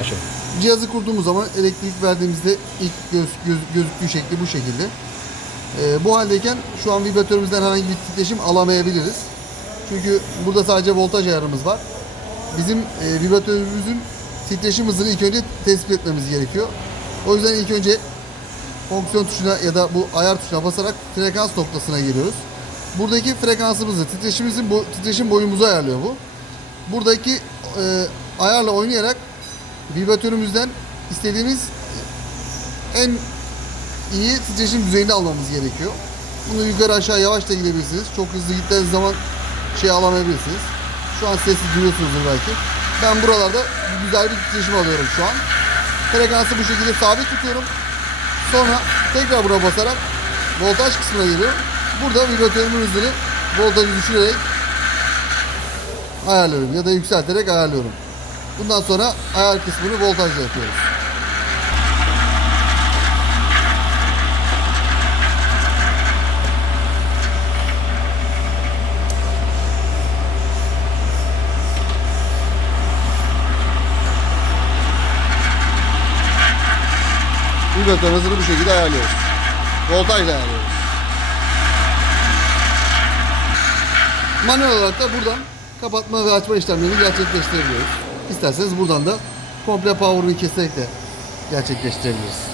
Aşağı. Cihazı kurduğumuz zaman elektrik verdiğimizde ilk göz, göz, gözüktüğü şekli bu şekilde. Ee, bu haldeyken şu an vibratörümüzden herhangi bir titreşim alamayabiliriz. Çünkü burada sadece voltaj ayarımız var. Bizim e, vibratörümüzün titreşim hızını ilk önce tespit etmemiz gerekiyor. O yüzden ilk önce fonksiyon tuşuna ya da bu ayar tuşuna basarak frekans noktasına geliyoruz. Buradaki frekansımızı, titreşimimizin bu titreşim boyumuzu ayarlıyor bu. Buradaki e, ayarla oynayarak vibratörümüzden istediğimiz en iyi titreşim düzeyini almamız gerekiyor. Bunu yukarı aşağı yavaş da gidebilirsiniz. Çok hızlı gittiğiniz zaman şey alamayabilirsiniz. Şu an sesi duyuyorsunuzdur belki. Ben buralarda güzel bir titreşim alıyorum şu an. Frekansı bu şekilde sabit tutuyorum. Sonra tekrar buna basarak voltaj kısmına geliyorum. Burada vibratörümün hızını voltajı düşürerek ayarlıyorum ya da yükselterek ayarlıyorum. Bundan sonra ayar kısmını voltajla yapıyoruz. Vibratör hızını bu şekilde ayarlıyoruz. Voltajla ayarlıyoruz. Manuel olarak da buradan kapatma ve açma işlemlerini gerçekleştirebiliyoruz. İsterseniz buradan da komple power'ını keserek de gerçekleştirebiliriz.